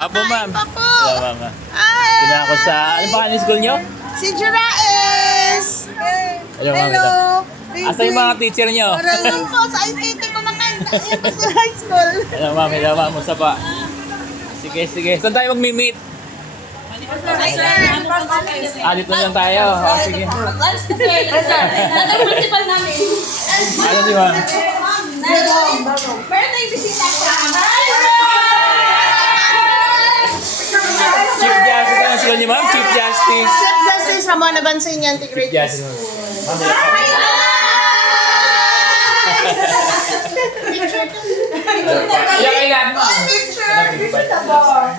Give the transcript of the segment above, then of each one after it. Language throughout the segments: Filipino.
Apo, ma'am. Papo. Hello, ma'am. Hi. Pina ako sa... Ano pa ang school nyo? Si Juraes. Hello, ma'am. Hello. Asa yung mga teacher nyo? Parang yun po, sa ICT ko nakanda. Yun po sa high school. Hello, ma'am. Hello, ma'am. Musta pa? Sige, sige. Saan tayo mag-meet? Ay, sir. Dito lang tayo. O, sige. Tatang principal namin. Ano si ma'am? Meron tayong bisita ko. Chief Justice ang school niyo, ma'am? Chief Justice. Chef Justice Ramon Abansin yan, Chief Tigray. Justice, ma'am. Ilan kayo lahat, ma'am?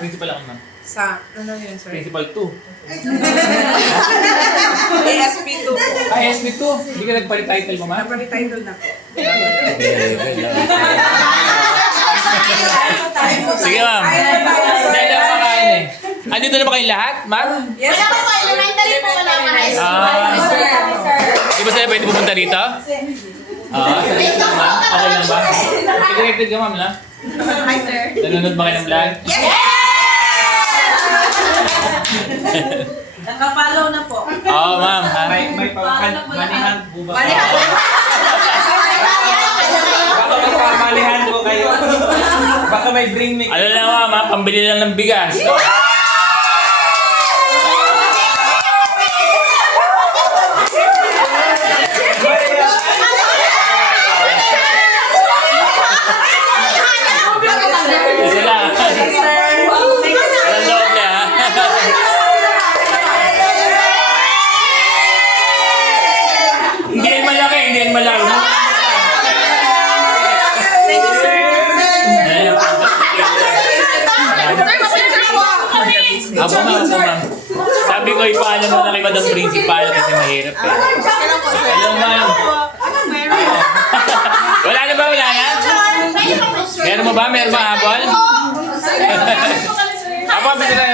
Principal ako, ma'am. Sa, ano yun, sir? Principal 2. ASP2 po. SB2. Hindi ka nagpalit title mo, ma'am? Napali-title na po. Sige, ma'am. Dahil lang makain eh. Andito na ba kayong lahat, ma'am? Yes, Wala po, elementary po, wala pa high school. Di ba sila pwede pupunta dito? Sa dito lang, ma'am? Okay lang ba? Connected ka, ma'am, na? Hi, sir. Nanonood ba kayo ng vlog? Nakapalaw na po. Oo, ma'am. May manihan po ba? Manihan. Baka may pamalihan po kayo. Baka may bring me. Ano lang, ma'am, ha? Pambili lang ng bigas. Sila. Walang loob na, ha? Hindi yan malaki, hindi yan malaki. Thank you, sir. Apo, ma'am. Sabi ko, ipaalam mo na kay Madam Principal kasi mahirap eh. Hello, ma'am. Wala na ba? Wala na? Meron mo ba? Meron ba habol? Apo, bisa tayo.